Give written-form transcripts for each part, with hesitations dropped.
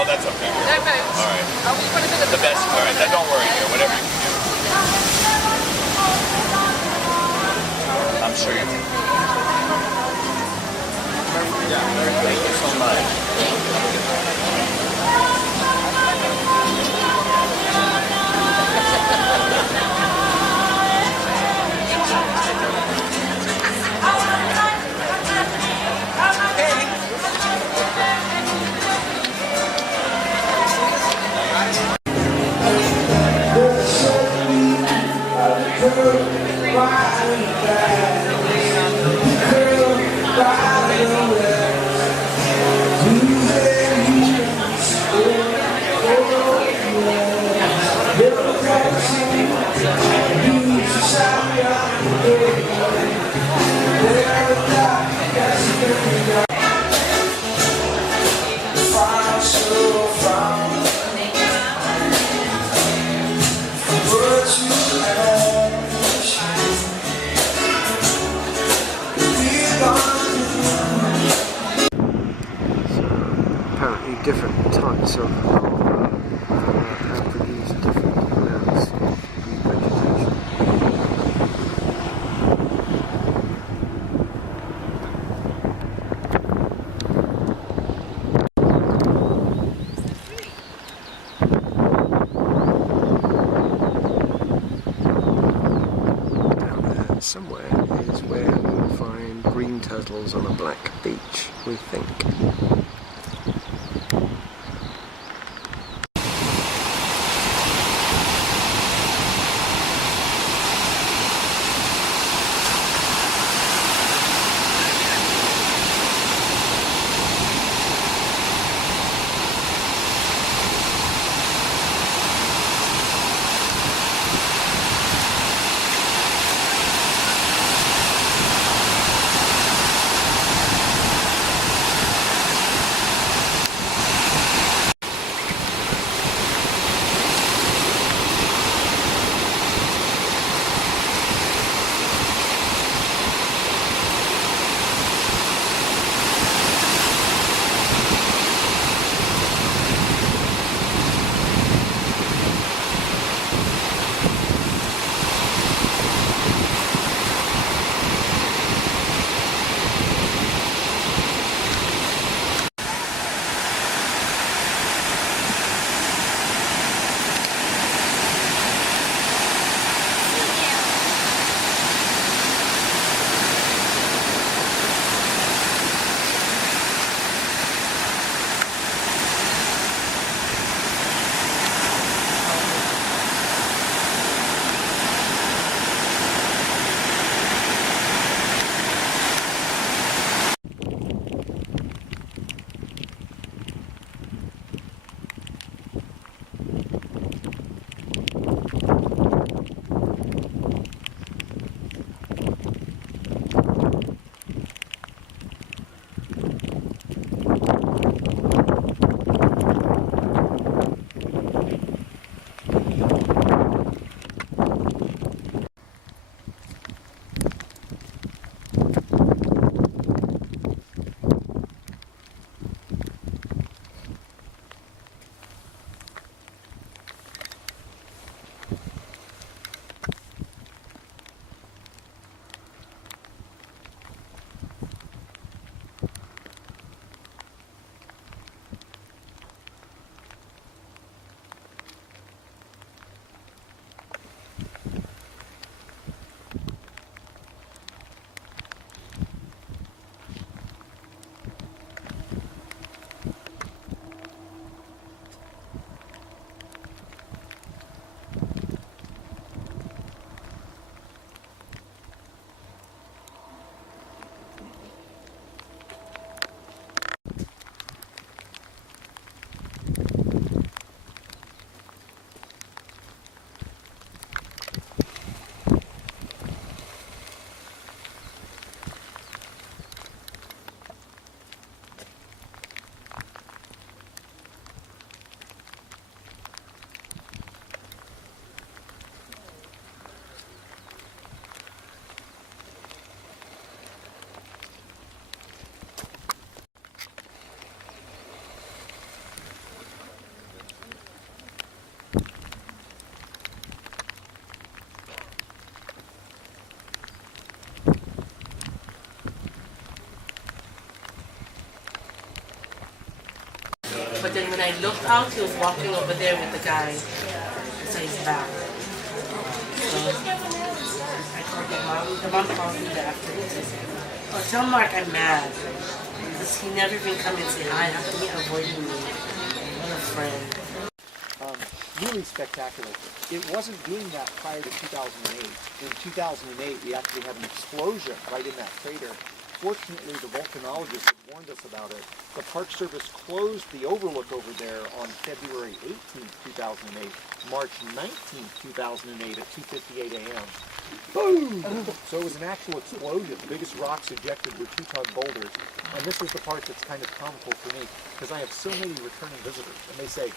No, that's okay. They're boats. All right. Oh, we put a bit of The best. All right. Then don't worry here. Whatever you can do. I'm sure you can. Thank you so much. Apparently different types of have produced different amounts of vegetation. Down there somewhere is where we'll find green turtles on a black beach, we think. But then when I looked out, he was walking over there with the guy. So he's back. So I told the mom called me back. Oh, tell Mark I'm mad. Because he never even come and say hi. How come he avoiding me? What a friend. Really spectacular. It wasn't doing that prior to 2008. In 2008, we actually had an explosion right in that crater. Fortunately, the volcanologist had warned us about it. The Park Service closed the overlook over there on February 18th, 2008, March 19th, 2008 at 2:58 a.m. Boom! So it was an actual explosion. The biggest rocks ejected were 2-ton boulders. And this is the part that's kind of comical for me, because I have so many returning visitors, and they say,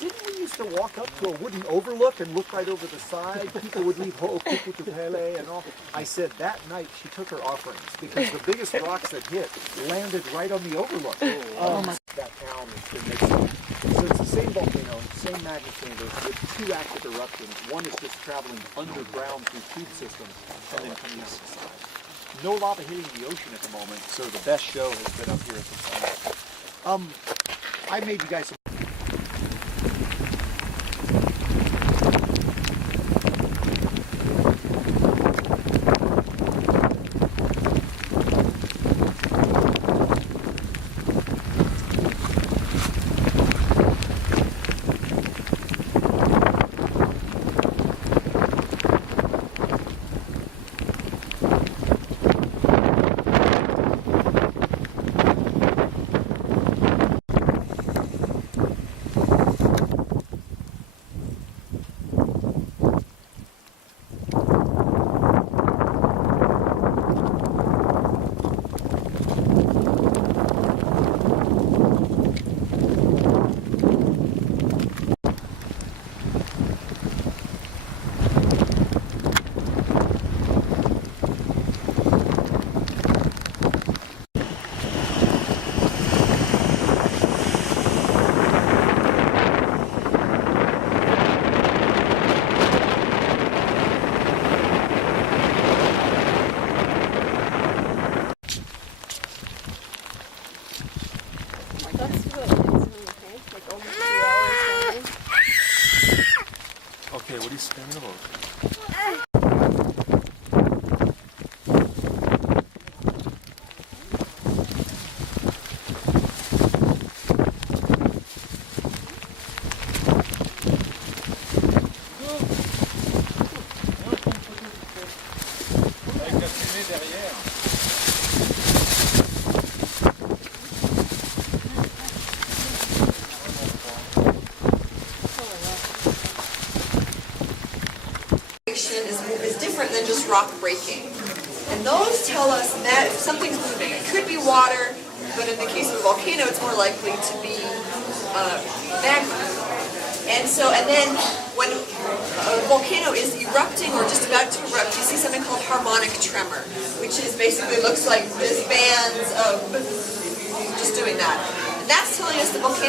didn't we used to walk up to a wooden overlook and look right over the side? People would leave ho pele and all. I said that night she took her offerings because the biggest rocks that hit landed right on the overlook. That town has been mixed. So it's the same volcano, same magma chambers with 2 active eruptions. One is just traveling underground through tube systems and then coming out the side. No lava hitting the ocean at the moment, so the best show has been up here at the summit. I made you guys some Okay, what are you screaming about? Avec la fumée derrière. Is different than just rock breaking. And those tell us that something's moving. It could be water, but in the case of a volcano, it's more likely to be magma. And then when a volcano is erupting or just about to erupt, you see something called harmonic tremor, which is basically looks like just bands of just doing that. And that's telling us the volcano